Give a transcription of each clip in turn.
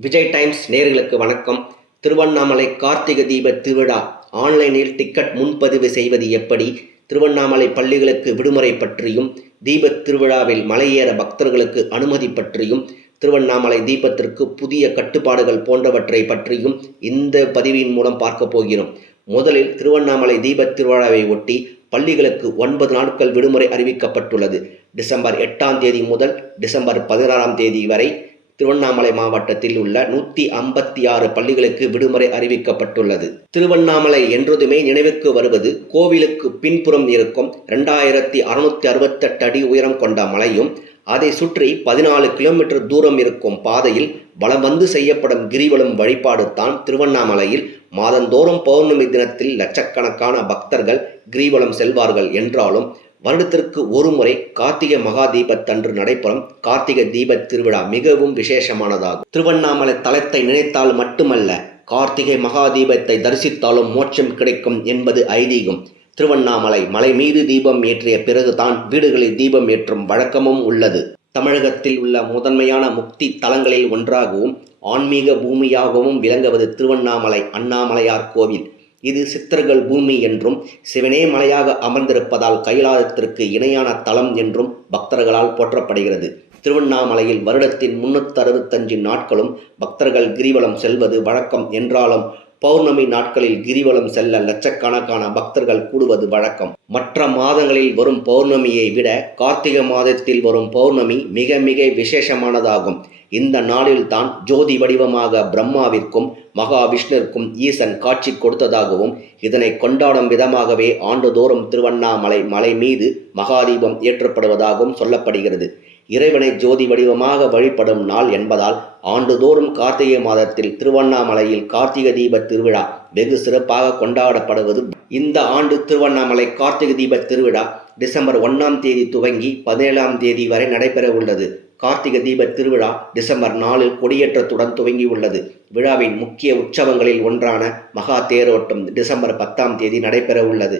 Vijay times நேர்களுக்கு வணக்கம். திருவண்ணாமலை கார்த்திகை தீப திருவிழா ஆன்லைனில் டிக்கெட் முன்பதிவு செய்வது எப்படி? திருவண்ணாமலை பள்ளிகளுக்கு விடுமுறை பற்றியும் தீபத் திருவிழாவில் மலையேற பக்தர்களுக்கு அனுமதி பற்றியும் திருவண்ணாமலை தீபத்திற்கு புதிய கட்டுப்பாடுகள் போன்றவற்றை பற்றியும் இந்த பதிவின் மூலம் பார்க்க போகிறோம். முதலில் திருவண்ணாமலை தீபத் திருவிழாவை ஒட்டி பள்ளிகளுக்கு ஒன்பது நாட்கள் விடுமுறை அறிவிக்கப்பட்டுள்ளது. டிசம்பர் எட்டாம் தேதி முதல் டிசம்பர் பதினாறாம் தேதி வரை திருவண்ணாமலை மாவட்டத்தில் உள்ள நூற்றி ஐம்பத்தி ஆறு பள்ளிகளுக்கு விடுமுறை அறிவிக்கப்பட்டுள்ளது. திருவண்ணாமலை என்றதுமே நினைவுக்கு வருவது கோவிலுக்கு பின்புறம் இருக்கும் ரெண்டாயிரத்தி அறுநூத்தி அறுபத்தெட்டு அடி உயரம் கொண்ட மலையும் அதை சுற்றி பதினாலு கிலோமீட்டர் தூரம் இருக்கும் பாதையில் வலம் வந்து செய்யப்படும் கிரிவலம் வழிபாடு தான் திருவண்ணாமலையில் மாதந்தோறும் பௌர்ணமி தினத்தில் லட்சக்கணக்கான பக்தர்கள் கிரிவலம் செல்வார்கள் என்றாலும் வருடத்திற்கு ஒரு முறை கார்த்திகை மகா தீபத்தன்று நடைபெறும் கார்த்திகை தீபத் திருவிழா மிகவும் விசேஷமானதாகும். திருவண்ணாமலை தலத்தை நினைத்தால் மட்டுமல்ல கார்த்திகை மகா தீபத்தை தரிசித்தாலும் மோட்சம் கிடைக்கும் என்பது ஐதீகம். திருவண்ணாமலை மலை மீது தீபம் ஏற்றிய பிறகுதான் வீடுகளில் தீபம் ஏற்றும் வழக்கமும் உள்ளது. தமிழகத்தில் உள்ள முதன்மையான முக்தி தலங்களில் ஒன்றாகவும் ஆன்மீக பூமியாகவும் விளங்குவது திருவண்ணாமலை அண்ணாமலையார் கோவில். இது சித்தர்கள் பூமி என்றும் சிவனே மலையாக அமர்ந்திருப்பதால் கைலாயத்திற்கு இணையான தலம் என்றும் பக்தர்களால் போற்றப்படுகிறது. திருவண்ணாமலையில் வருடத்தின் முன்னூற்றி அறுபத்தஞ்சு நாட்களும் பக்தர்கள் கிரிவலம் செல்வது வழக்கம் என்றாலும் பௌர்ணமி நாட்களில் கிரிவலம் செல்ல லட்சக்கணக்கான பக்தர்கள் கூடுவது வழக்கம். மற்ற மாதங்களில் வரும் பௌர்ணமியை விட கார்த்திகை மாதத்தில் வரும் பௌர்ணமி மிக மிக விசேஷமானதாகும். இந்த நாளில்தான் ஜோதி வடிவமாக பிரம்மாவிற்கும் மகாவிஷ்ணுவிற்கும் ஈசன் காட்சி கொடுத்ததாகவும் இதனை கொண்டாடும் விதமாகவே ஆண்டுதோறும் திருவண்ணாமலை மலை மீது மகாதீபம் ஏற்றப்படுவதாகவும் சொல்லப்படுகிறது. இறைவனை ஜோதி வடிவமாக வழிபடும் நாள் என்பதால் ஆண்டுதோறும் கார்த்திகை மாதத்தில் திருவண்ணாமலையில் கார்த்திகை தீப திருவிழா வெகு சிறப்பாக கொண்டாடப்படுவது. இந்த ஆண்டு திருவண்ணாமலை கார்த்திகை தீப திருவிழா டிசம்பர் ஒன்றாம் தேதி துவங்கி பதினேழாம் தேதி வரை நடைபெற உள்ளது கார்த்திகை தீப திருவிழா டிசம்பர் நாலில் கொடியேற்றத்துடன் துவங்கியுள்ளது. விழாவின் முக்கிய உற்சவங்களில் ஒன்றான மகா தேரோட்டம் டிசம்பர் பத்தாம் தேதி நடைபெற உள்ளது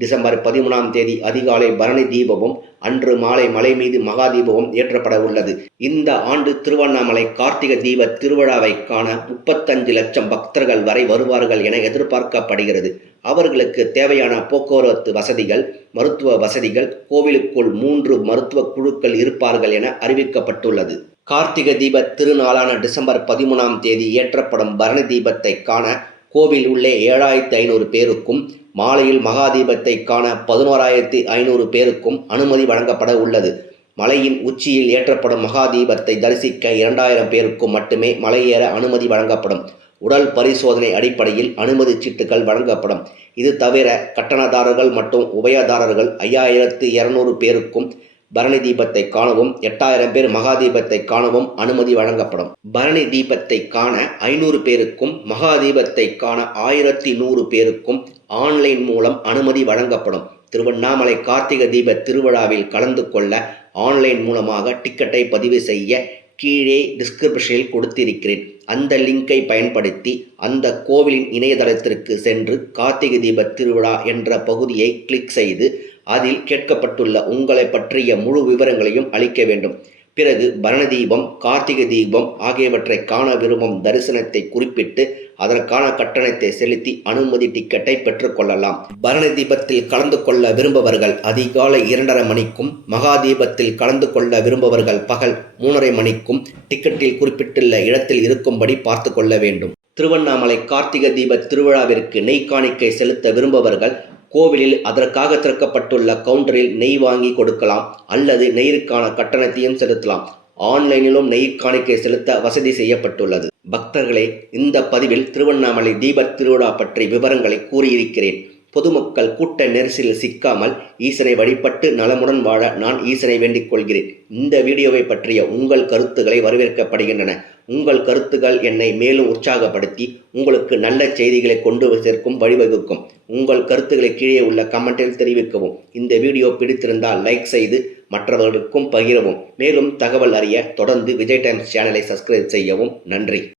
டிசம்பர் பதிமூணாம் தேதி அதிகாலை பரணி தீபமும் அன்று மாலை மலை மீது மகா தீபமும் ஏற்றப்பட உள்ளது. இந்த ஆண்டு திருவண்ணாமலை கார்த்திகை தீப திருவிழாவை காண முப்பத்தஞ்சு லட்சம் பக்தர்கள் வரை வருவார்கள் என எதிர்பார்க்கப்படுகிறது. அவர்களுக்கு தேவையான போக்குவரத்து வசதிகள் மருத்துவ வசதிகள் கோவிலுக்குள் மூன்று மருத்துவ குழுக்கள் இருப்பார்கள் என அறிவிக்கப்பட்டுள்ளது. கார்த்திகை தீப திருநாளான டிசம்பர் பதிமூணாம் தேதி ஏற்றப்படும் பரணி தீபத்தை காண கோவில் உள்ளே ஏழாயிரத்தி ஐநூறு பேருக்கும் மாலையில் மகாதீபத்தை காண பதினோராயிரத்தி ஐநூறு பேருக்கும் அனுமதி வழங்கப்பட உள்ளது. மலையின் உச்சியில் ஏற்றப்படும் மகாதீபத்தை தரிசிக்க இரண்டாயிரம் பேருக்கும் மட்டுமே மலையேற அனுமதி வழங்கப்படும். உடல் பரிசோதனை அடிப்படையில் அனுமதி சீட்டுகள் வழங்கப்படும். இது தவிர கட்டணதாரர்கள் மற்றும் உபயதாரர்கள் ஐயாயிரத்து இருநூறு பேருக்கும் பரணி தீபத்தை காணவும் எட்டாயிரம் பேர் மகா தீபத்தை காணவும் அனுமதி வழங்கப்படும். பரணி தீபத்தை காண ஐநூறு பேருக்கும் மகா தீபத்தை காண ஆயிரத்தி நூறு பேருக்கும் ஆன்லைன் மூலம் அனுமதி வழங்கப்படும். திருவண்ணாமலை கார்த்திகை தீப திருவிழாவில் கலந்து கொள்ள ஆன்லைன் மூலமாக டிக்கெட்டை பதிவு செய்ய கீழே டிஸ்கிரிப்ஷனில் கொடுத்திருக்கிறேன். அந்த லிங்கை பயன்படுத்தி அந்த கோவிலின் இணையதளத்திற்கு சென்று கார்த்திகை தீப திருவிழா என்ற பகுதியை கிளிக் செய்து அதில் கேட்கப்பட்டுள்ள உங்களை பற்றிய முழு விவரங்களையும் அளிக்க வேண்டும். பிறகு பரணதீபம் கார்த்திகை தீபம் ஆகியவற்றை காண விரும்பும் தரிசனத்தை குறிப்பிட்டு அதற்கான கட்டணத்தை செலுத்தி அனுமதி டிக்கெட்டை பெற்றுக்கொள்ளலாம் பரண தீபத்தில் கலந்து கொள்ள விரும்பவர்கள் அதிகாலை இரண்டரை மணிக்கும் மகா தீபத்தில் கலந்து கொள்ள விரும்பவர்கள் பகல் மூணரை மணிக்கும் டிக்கெட்டில் குறிப்பிட்டுள்ள இடத்தில் இருக்கும்படி பார்த்து கொள்ள வேண்டும். திருவண்ணாமலை கார்த்திகை தீப திருவிழாவிற்கு நெய் காணிக்கை செலுத்த விரும்பவர்கள் கோவிலில் அதற்காக திறக்கப்பட்டுள்ள கவுண்டரில் நெய் வாங்கி கொடுக்கலாம் அல்லது நெய்ருக்கான கட்டணத்தையும் செலுத்தலாம். ஆன்லைனிலும் நெய் காணிக்கை செலுத்த வசதி செய்யப்பட்டுள்ளது. பக்தர்களே இந்த பதிவில் திருவண்ணாமலை தீபத் திருவிழா பற்றி விவரங்களை கூறியிருக்கிறேன். பொதுமக்கள் கூட்ட நெரிசலில் சிக்காமல் ஈசனை வழிபட்டு நலமுடன் வாழ நான் ஈசனை வேண்டிக் கொள்கிறேன். இந்த வீடியோவை பற்றிய உங்கள் கருத்துக்களை வரவேற்கப்படுகின்றன. உங்கள் கருத்துக்கள் என்னை மேலும் உற்சாகப்படுத்தி உங்களுக்கு நல்ல செய்திகளை கொண்டு சேர்க்கும் வழிவகுக்கும். உங்கள் கருத்துக்களை கீழே உள்ள கமெண்டில் தெரிவிக்கவும். இந்த வீடியோ பிடித்திருந்தால் லைக் செய்து மற்றவர்களுக்கும் பகிரவும். மேலும் தகவல் அறிய தொடர்ந்து விஜய் டைம்ஸ் சேனலை சப்ஸ்கிரைப் செய்யவும். நன்றி.